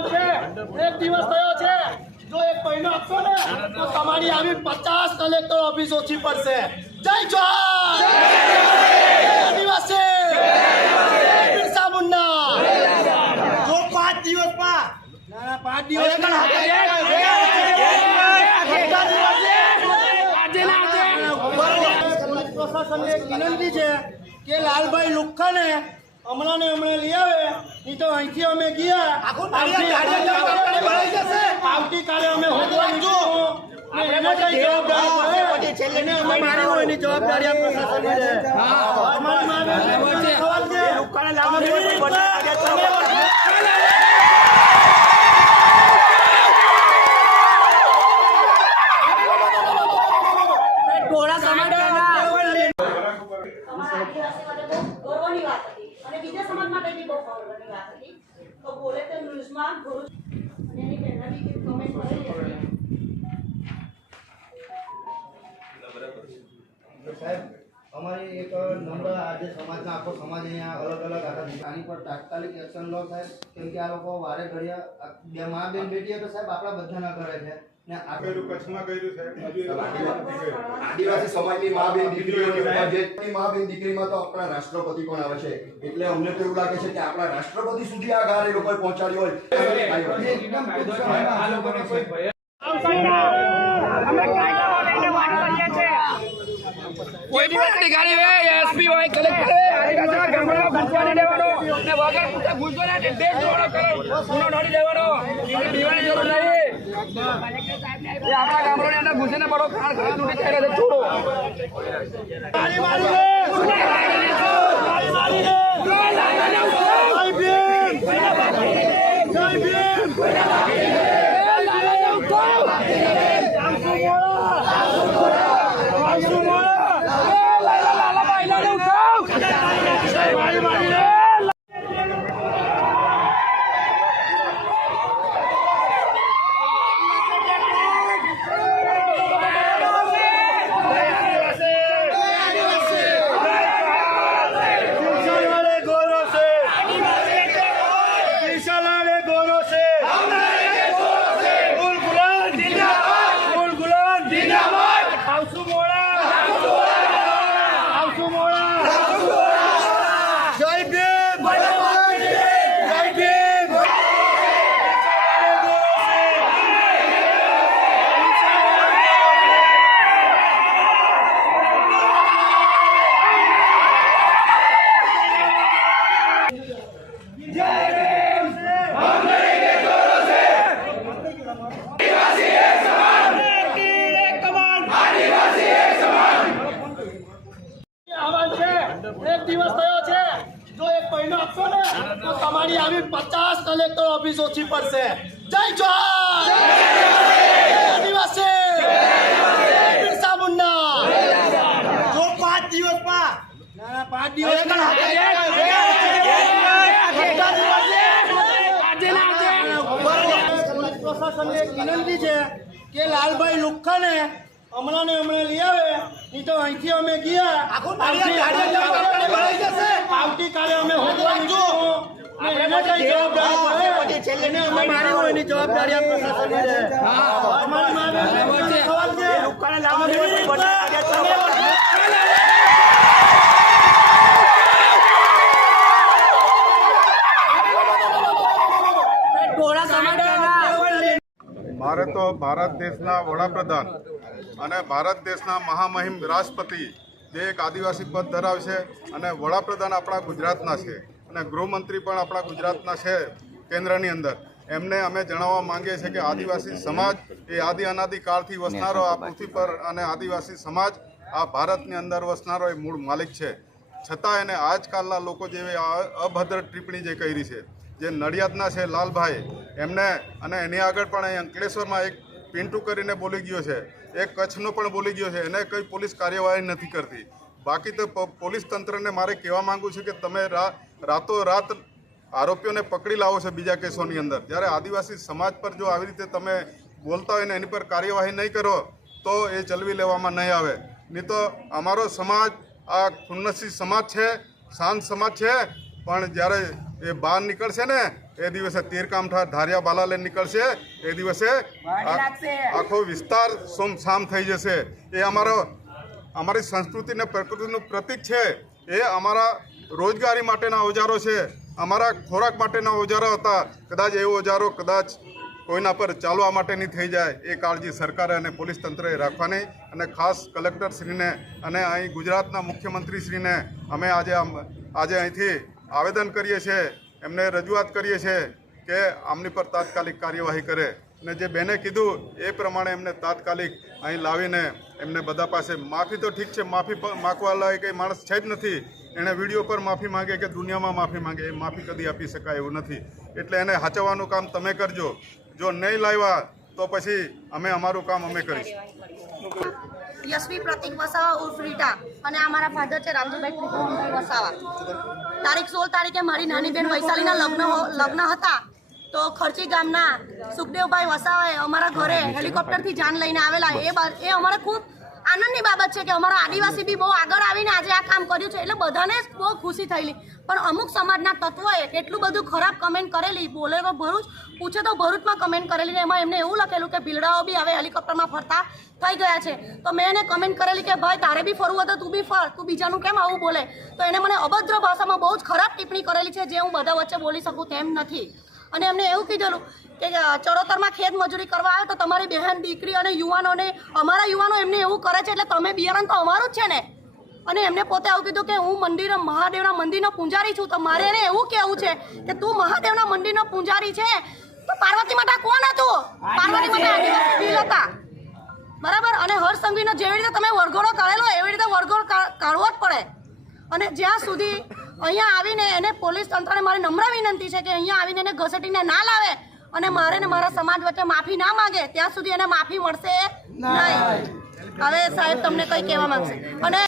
આહવાન છે, એક દિવસ થયો છે, જો એક મહિનો આપશો ને તો તમારી આવી 50 કલેક્ટર ઓફિસ ઓછી પડશે. જય જવાન, જય આદિવાસી, બિરસા મુંડા. જો 5 દિવસમાં 5 દિવસ પ્રશાસનને એક વિનંતી છે કે લાલભાઈ લુખ્ખાને હમણાં લઈ આવે, નહીં તો અહીંથી અમે ગયા આવતીકાલે અમે જવાબદારી ગૌરવની વાત હતી અને બીજા સમાજ માટે બી બહુ ગૌરવની વાત હતી. તો બોલે તો ન્યૂઝમાં ભરૂચ અને એની પહેલા બી કમેન્ટ કરેલી હતી. સાહેબ, અમારી એક નમ્ર આજે સમાજના આખો સમાજ અહીંયા અલગ અલગ આની પર તાત્કાલિક એક્શન લો સાહેબ, કેમ કે આ લોકો વારે ઘડિયા બે મા બેન બેટીએ તો સાહેબ આપણા બધાના ઘરે છે ને આ કચ્છમાં કર્યું સાહેબ. આદિવાસી સમાજની મા બેન દીકરીઓની જેટલી મા બેન દીકરીમાં તો આપણા રાષ્ટ્રપતિ પણ આવે છે, એટલે અમને તો એવું લાગે છે કે આપણા રાષ્ટ્રપતિ સુધી આ ગાર એ લોકોએ પહોંચાડ્યો હોય. કોઈ પણ અધિકારી હોય, એસપી હોય, કલેક્ટર હોય, આદિવાસીના ગામડામાં ઘૂસવા નહીં દેવાનો ને વગર પૂછે ઘૂસવાના ટેક્સ દેવાનો કરો, ગુનો નોંધી દેવાનો. દીવાની જરૂર નહીં. એ આપણા ગામડાની અંદર ઘૂસીને બડો ખાણ ખાણ તૂટી જાય છે. છોડો એક દિવસ થયો છે, જો એક મહિનો આપશો ને તો તમારી આવી 50 કલેક્ટર ઓફિસ ઓછી પડશે. જય જવાન, જય આદિવાસી, બિરસા મુંડા. જો 5 દિવસમાં 5 દિવસ પ્રશાસનને એક વિનંતી છે કે લાલભાઈ લુખ્ખાને હમણાં લઈ આવે, નહીં તો અહીંથી અમે ગયા આવતીકાલે અમે જવાબદારી મારે તો ભારત દેશના વડાપ્રધાન અને ભારત દેશના મહામહિમ રાષ્ટ્રપતિ જે એક આદિવાસી પદ ધરાવશે અને વડાપ્રધાન આપણા ગુજરાતના છે અને ગૃહમંત્રી પણ આપણા ગુજરાતના છે કેન્દ્રની અંદર. એમને અમે જણાવવા માંગીએ છીએ કે આદિવાસી સમાજ એ આદિ અનાદિ કાળથી વસનારો આ પૃથ્વી પર અને આદિવાસી સમાજ આ ભારતની અંદર વસનારો એ મૂળ માલિક છે. છતાં એને આજકાલના લોકો જેવી અભદ્ર ટિપ્પણી જે કરી છે, જે નડિયાદના છે લાલભાઈ, એમને અને એની આગળ પણ અહીં અંકલેશ્વરમાં એક પિન્ટુ કરીને બોલી ગયો છે, એક કચ્છનો પણ બોલી ગયો છે, એને કંઈ પોલીસ કાર્યવાહી નથી કરતી. બાકી તો પોલીસ તંત્રને મારે કહેવા માગું છું કે તમે રાતોરાત આરોપીઓને પકડી લાવો છો બીજા કેસોની અંદર, જ્યારે આદિવાસી સમાજ પર જો આવી રીતે તમે બોલતા હોય ને એની પર કાર્યવાહી નહીં કરો તો એ ચલવી લેવામાં નહીં આવે. નહીં તો અમારો સમાજ આ ખુન્નસી સમાજ છે, શાંત સમાજ છે, પણ જ્યારે એ બહાર નીકળશે ને એ દિવસે તીરકામઠા ધારિયા બાલા લઈને નીકળશે એ દિવસે આખો વિસ્તાર સુમસામ થઈ જશે. એ અમારી સંસ્કૃતિ અને પ્રકૃતિનું પ્રતીક છે. એ અમારા રોજગારી માટેના ઓજારો છે, અમારા ખોરાક માટેના ઓજારો હતા. કદાચ એ ઓજારો કદાચ કોઈના પર ચાલવા માટેની થઈ જાય એ કાળજી સરકારે અને પોલીસ તંત્રએ રાખવાની. અને ખાસ કલેક્ટરશ્રીને અને અહીં ગુજરાતના મુખ્યમંત્રીશ્રીને અમે આજે અહીંથી આવેદન કરીએ છીએ, એમને રજૂઆત કરીએ છીએ કે આમની પર તાત્કાલિક કાર્યવાહી કરે. અને જે બેને કીધું એ પ્રમાણે એમને તાત્કાલિક અહીં લાવીને એમને બધા પાસે માફી તો ઠીક છે, માફી માગવા લાયક કંઈ માણસ છે જ નથી. એણે વિડીયો પર માફી માંગે કે દુનિયામાં માફી માંગે, એ માફી કદી આપી શકાય એવું નથી. એટલે એને હાચવવાનું કામ તમે કરજો. જો નહીં લાવ્યા તો પછી અમે અમારું કામ અમે કરીશું. યશવી પ્રતિક વસાવા ઉર્ફ રીટા અને આ મારા ફાધર છે રામજીભાઈ ત્રિભુવનભાઈ વસાવા. તારીખ 16 તારીખે મારી નાની બેન વૈશાલીના લગ્ન હતા તો ખર્ચી ગામના સુખદેવભાઈ વસાવાએ અમારા ઘરે હેલિકોપ્ટરથી જાન લઈને આવેલા. એ અમારે ખૂબ આનંદની બાબત છે કે અમારા આદિવાસી બી બહુ આગળ આવીને આજે આ કામ કર્યું છે, એટલે બધાને બહુ ખુશી થયેલી. પણ અમુક સમાજના તત્વોએ એટલું બધું ખરાબ કમેન્ટ કરેલી, બોલે તો ભરૂચ પૂછે તો ભરૂચમાં કમેન્ટ કરેલી ને એમાં એમને એવું લખેલું કે ભીલડાઓ બી હવે હેલિકોપ્ટરમાં ફરતા થઈ ગયા છે. તો મેં એને કમેન્ટ કરેલી કે ભાઈ તારે બી ફરવું હોય તો તું બી ફર, તું બીજાનું કેમ આવું બોલે. તો એને મને અભદ્ર ભાષામાં બહુ જ ખરાબ ટિપ્પણી કરેલી છે, જે હું બધા વચ્ચે બોલી શકું તેમ નથી. અને એમને એવું કીધેલું કે ચરોતરમાં ખેત મજૂરી કરવા આવે તો તમારી બહેન દીકરી અને યુવાનોને, અમારા યુવાનો એમને એવું કરે છે એટલે તમે બિયારણ તો અમારું જ છે ને. અને એમને પોતે આવું કીધું કે હું મહાદેવના મંદિરનો પૂજારી છું. તો મારે એને એવું કહેવું છે કે તું મહાદેવના મંદિરનો પૂજારી છે તો પાર્વતી માતા કોણ હતું? પાર્વતી માતા આદિવાસી ભીલ હતા, બરાબર. અને હરસંઘવીનો જેવી રીતે તમે વરઘોડો કાઢેલો એવી રીતે વરઘોડો કાઢવો જ પડે. અને જ્યાં સુધી અહીંયા આવીને એને પોલીસ તંત્રને મારી નમ્ર વિનંતી છે કે અહીંયા આવીને એને ઘસેટીને ના લાવે અને મારે ને મારા સમાજ વચ્ચે માફી ના માંગે ત્યાં સુધી એને માફી મળશે નહીં. હવે સાહેબ તમને કંઈ કહેવા માંગશે. અને